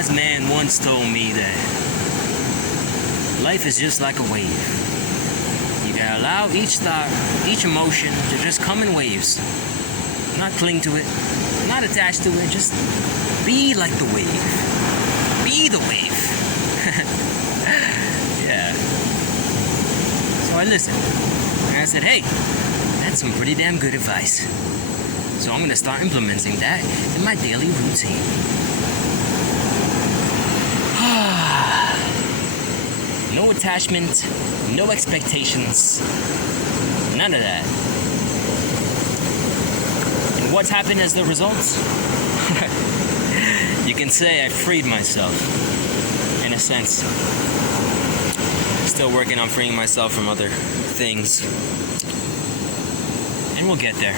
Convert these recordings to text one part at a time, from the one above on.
wise man once told me that life is just like a wave. You gotta allow each thought, each emotion to just come in waves. Not cling to it, not attached to it, just be like the wave. Be the wave. Yeah. So I listened. And I said, hey, that's some pretty damn good advice. So I'm gonna start implementing that in my daily routine. No attachment, no expectations, none of that. And what's happened as the result? You can say I freed myself, in a sense. Still working on freeing myself from other things. And we'll get there.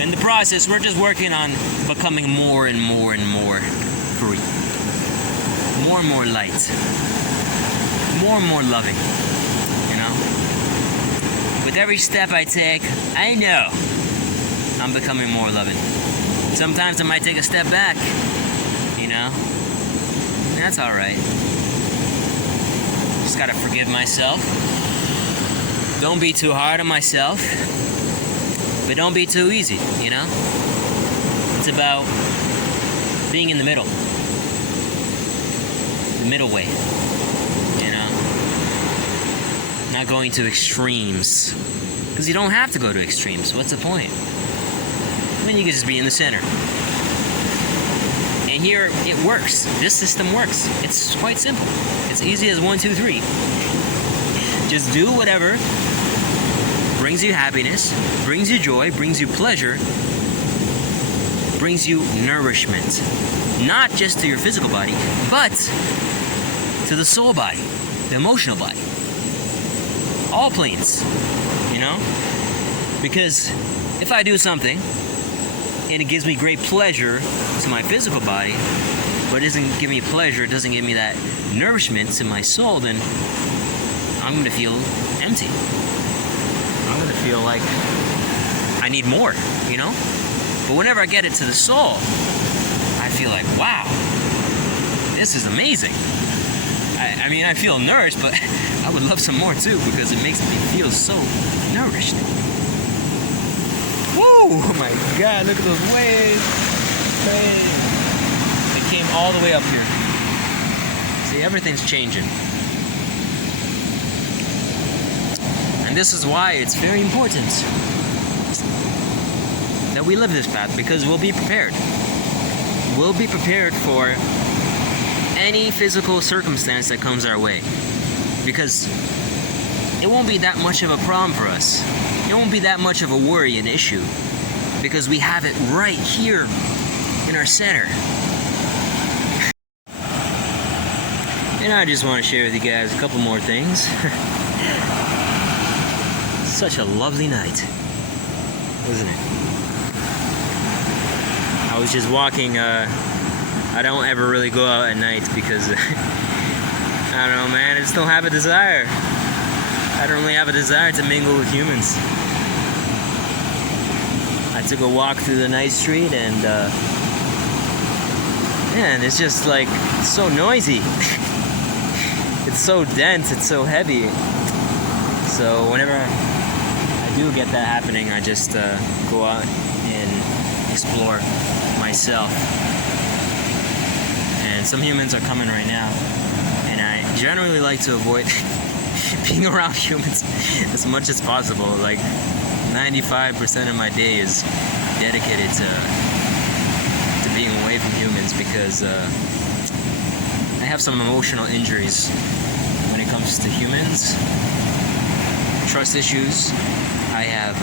In the process, we're just working on becoming more and more and more free. More and more light. More and more loving. You know? With every step I take, I know I'm becoming more loving. Sometimes I might take a step back. You know? That's alright. Just gotta forgive myself. Don't be too hard on myself. But don't be too easy, you know? It's about being in the middle. The middle way. You know? Not going to extremes. Because you don't have to go to extremes. What's the point? Then you can just be in the center. And here it works. This system works. It's quite simple. It's easy as 1, 2, 3. Just do whatever brings you happiness, brings you joy, brings you pleasure, brings you nourishment. Not just to your physical body, but to the soul body, the emotional body. All planes, you know? Because if I do something and it gives me great pleasure to my physical body, but it doesn't give me pleasure, it doesn't give me that nourishment to my soul, then I'm going to feel empty. I'm going to feel like I need more, you know? But whenever I get it to the soul, I feel like, wow, this is amazing. I mean, I feel nourished, but I would love some more too, because it makes me feel so nourished. Woo! Oh my God, look at those waves. Hey. They came all the way up here. See, everything's changing. And this is why it's very important that we live this path, because we'll be prepared. We'll be prepared for any physical circumstance that comes our way. Because it won't be that much of a problem for us. It won't be that much of a worry, an issue. Because we have it right here in our center. And I just want to share with you guys a couple more things. Such a lovely night, wasn't it? I was just walking. I don't ever really go out at night because I don't know, man. I just don't have a desire. I don't really have a desire to mingle with humans. I took a walk through the night street and man, it's just like so noisy. It's so dense. It's so heavy. So whenever I do get that happening, I just go out and explore myself. And some humans are coming right now, and I generally like to avoid being around humans as much as possible. Like 95% of my day is dedicated to being away from humans, because I have some emotional injuries when it comes to humans. Trust issues. I have,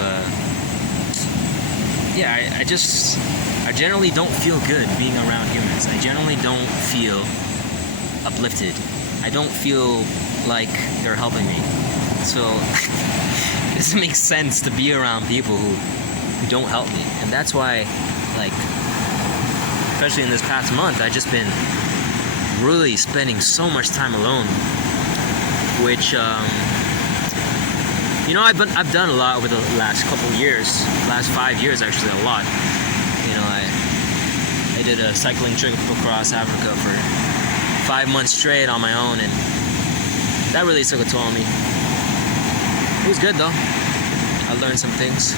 I generally don't feel good being around humans. I generally don't feel uplifted. I don't feel like they're helping me. So it doesn't make sense to be around people who don't help me. And that's why, like, especially in this past month, I've just been really spending so much time alone, which, you know, I've done a lot over the last couple years, last 5 years actually, a lot. You know, I did a cycling trip across Africa for 5 months straight on my own, and that really took a toll on me. It was good though. I learned some things.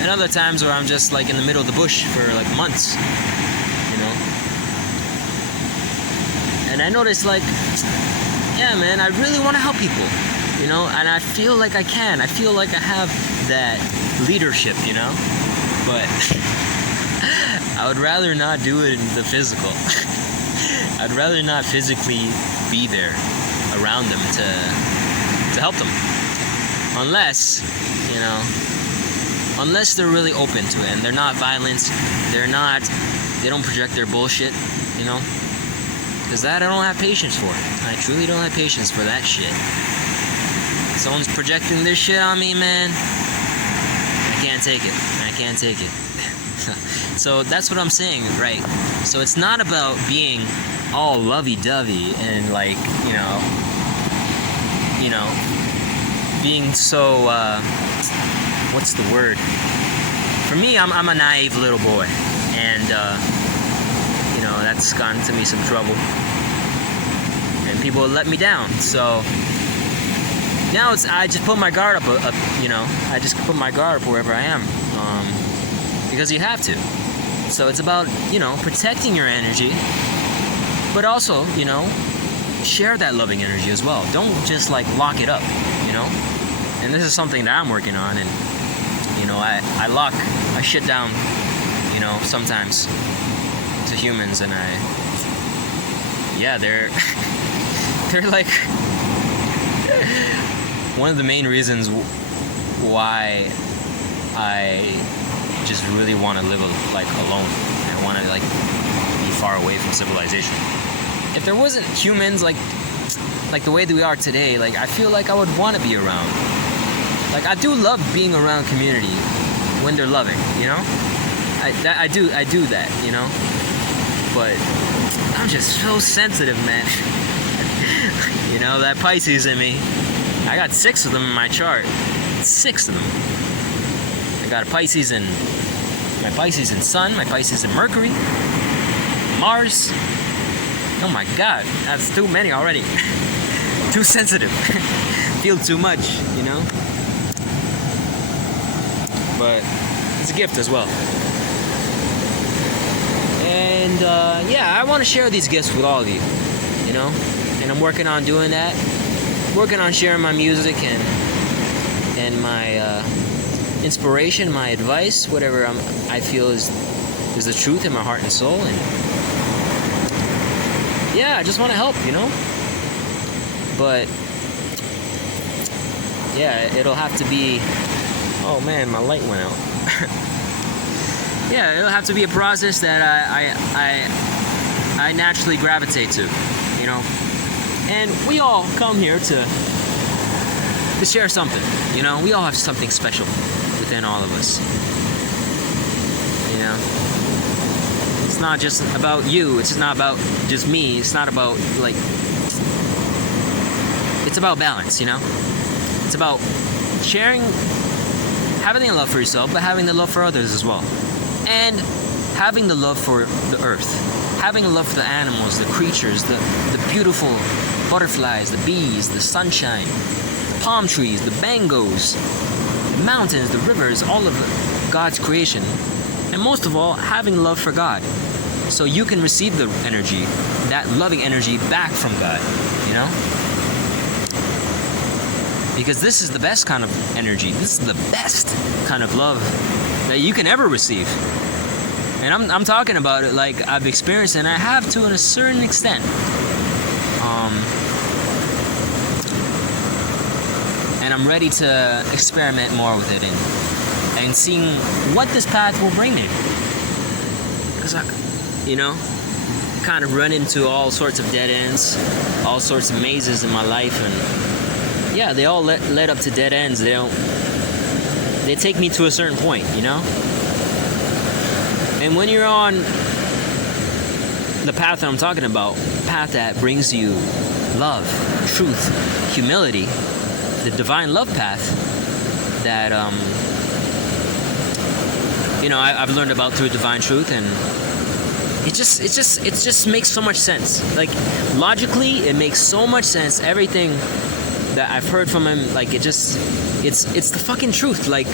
And other times where I'm just like in the middle of the bush for like months, you know. And I noticed like, yeah, man, I really want to help people, you know, and I feel like I can. I feel like I have that leadership, you know, but I would rather not do it in the physical. I'd rather not physically be there around them to help them, unless, you know, unless they're really open to it and they're not violent, they don't project their bullshit, you know, because that I don't have patience for. I truly don't have patience for that shit. Someone's projecting this shit on me, man, I can't take it. I can't take it. So that's what I'm saying, right? So it's not about being all lovey-dovey and like, you know, being so, what's the word? For me, I'm a naive little boy, and you know, that's gotten to me some trouble, and people let me down. So now I just put my guard up, you know, I just put my guard up wherever I am, because you have to. So it's about, you know, protecting your energy, but also, you know, share that loving energy as well. Don't just like lock it up, you know. And this is something that I'm working on, and you know, I shit down, you know, sometimes to humans, and they're they're like one of the main reasons why I just really want to live like alone. I want to like be far away from civilization. If there wasn't humans like the way that we are today, like I feel like I would want to be around. Like I do love being around community when they're loving, you know. I do that, you know. But I'm just so sensitive, man. You know, that Pisces in me. I got 6 of them in my chart. 6 of them. I got a Pisces in my Pisces in Sun, my Pisces in Mercury, Mars. Oh my God, that's too many already. Too sensitive. Feel too much, you know. But it's a gift as well. And I want to share these gifts with all of you, you know. And I'm working on doing that. Working on sharing my music and my inspiration, my advice, whatever I feel is the truth in my heart and soul. And yeah, I just want to help, you know. But yeah, it'll have to be. Oh man, my light went out. Yeah, it'll have to be a process that I naturally gravitate to, you know. And we all come here to share something, you know. We all have something special within all of us, you know. It's not just about you. It's not about just me. It's not about like. It's about balance, you know. It's about sharing, having the love for yourself, but having the love for others as well, and having the love for the earth, having a love for the animals, the creatures, the beautiful butterflies, the bees, the sunshine, palm trees, the bangos, the mountains, the rivers, all of God's creation. And most of all, having love for God. So you can receive the energy, that loving energy back from God, you know? Because this is the best kind of energy. This is the best kind of love that you can ever receive. And I'm talking about it like I've experienced it, and I have to a certain extent. And I'm ready to experiment more with it and seeing what this path will bring me. Because I, you know, kind of run into all sorts of dead ends, all sorts of mazes in my life, and yeah, they all led up to dead ends. They take me to a certain point, you know. And when you're on the path that I'm talking about, path that brings you love, truth, humility, the divine love path that you know, I've learned about through divine truth, and it just makes so much sense. Like, logically, it makes so much sense. Everything that I've heard from him, like, it's the fucking truth. Like,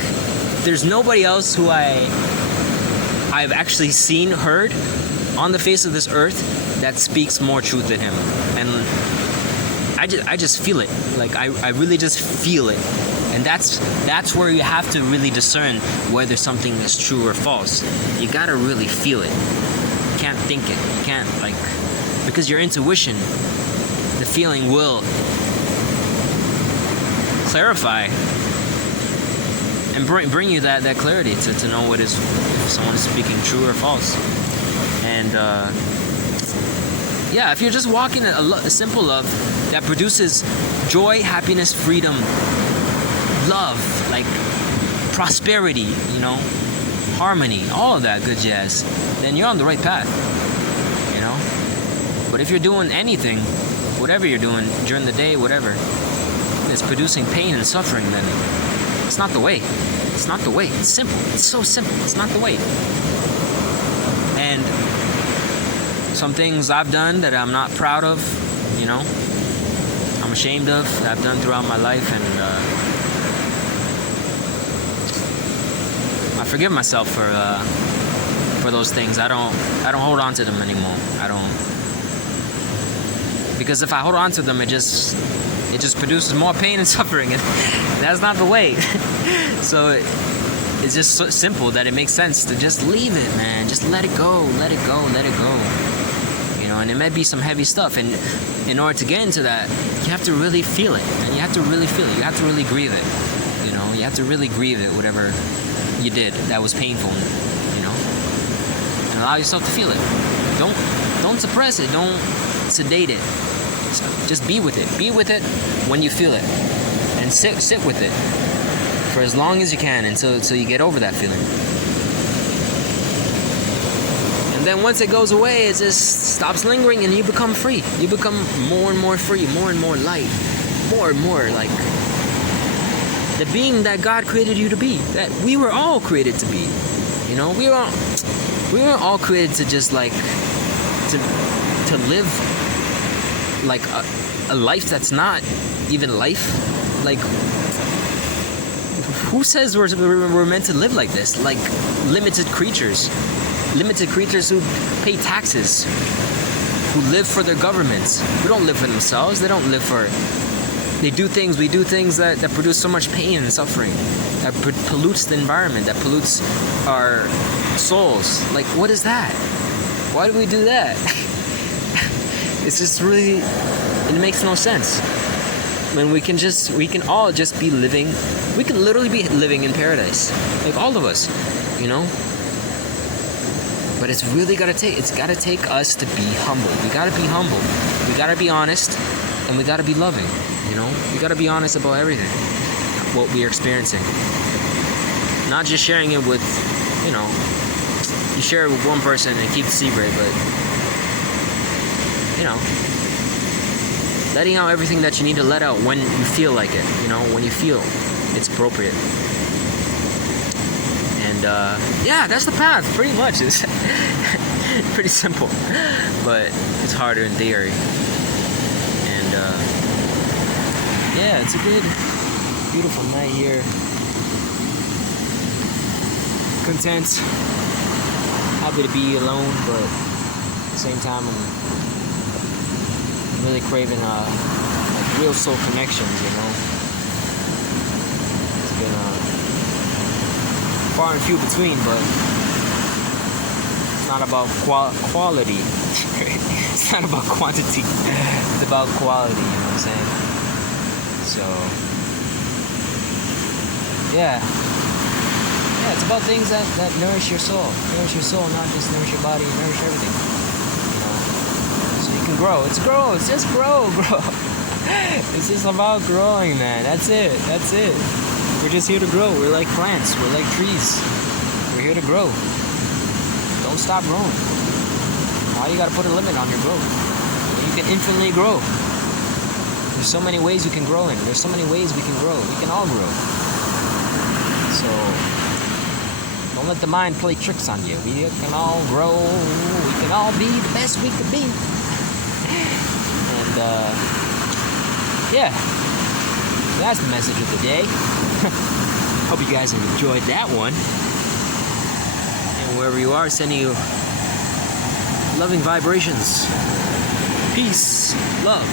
there's nobody else who I've actually heard on the face of this earth that speaks more truth than him. And I just feel it. Like, I really just feel it. And that's where you have to really discern whether something is true or false. You gotta really feel it. You can't think it. You can't, like, because your intuition, the feeling will clarify and bring you that clarity to know if someone is speaking true or false. And yeah, if you're just walking a simple love that produces joy, happiness, freedom, love, like prosperity, you know, harmony, all of that good jazz, then you're on the right path, you know. But if you're doing anything, whatever you're doing during the day, whatever, it's producing pain and suffering, then it's not the way. It's not the way. It's simple. It's so simple. It's not the way. And some things I've done that I'm not proud of, you know, I'm ashamed of, that I've done throughout my life, and I forgive myself for those things. I don't hold on to them anymore. I don't, because if I hold on to them, it just produces more pain and suffering, and that's not the way. So it's just so simple that it makes sense to just leave it, man. Just let it go, let it go, let it go. You know, and it might be some heavy stuff, and in order to get into that, you have to really feel it, and you have to really feel it. You have to really grieve it. You know, you have to really grieve it, whatever you did that was painful, you know, and allow yourself to feel it. Don't suppress it. Don't sedate it. Just be with it. Be with it when you feel it, and sit with it for as long as you can until you get over that feeling. And then once it goes away, it just stops lingering, and you become free. You become more and more free, more and more light, more and more like the being that God created you to be, that we were all created to be. You know, we weren't all created to just like to live like a life that's not even life. Like, who says we're meant to live like this? Like limited creatures who pay taxes, who live for their governments, who don't live for themselves. They don't live for. We do things that produce so much pain and suffering, that pollutes the environment, that pollutes our souls. Like, what is that? Why do we do that? It's just really, it makes no sense. When we can all just be living, we can literally be living in paradise, like all of us, you know. But it's really gotta take us to be humble. We gotta be humble. We gotta be honest, and we gotta be loving. You know, we gotta be honest about everything, what we're experiencing. Not just sharing it with, you know, you share it with one person and keep the secret, but, you know, letting out everything that you need to let out when you feel like it, you know, when you feel it's appropriate. And, yeah, that's the path, pretty much. It's pretty simple, but it's harder in theory. And, yeah, it's a good, beautiful night here. Content. Happy to be alone, but at the same time, I'm really craving like real soul connections, you know. It's been far and few between, but it's not about quality. It's not about quantity. It's about quality, you know what I'm saying? So, yeah, it's about things that nourish your soul, not just nourish your body, nourish everything, you know, so you can grow. It's just grow. It's just about growing, man. That's it. We're just here to grow. We're like plants, we're like trees, we're here to grow. Don't stop growing. Why you gotta put a limit on your growth? You can infinitely grow. There's so many ways you can grow in. There's so many ways we can grow. We can all grow. So Don't let the mind play tricks on you. We can all grow. We can all be the best we could be. And, yeah. That's the message of the day. Hope you guys have enjoyed that one. And wherever you are, sending you loving vibrations. Peace. Love.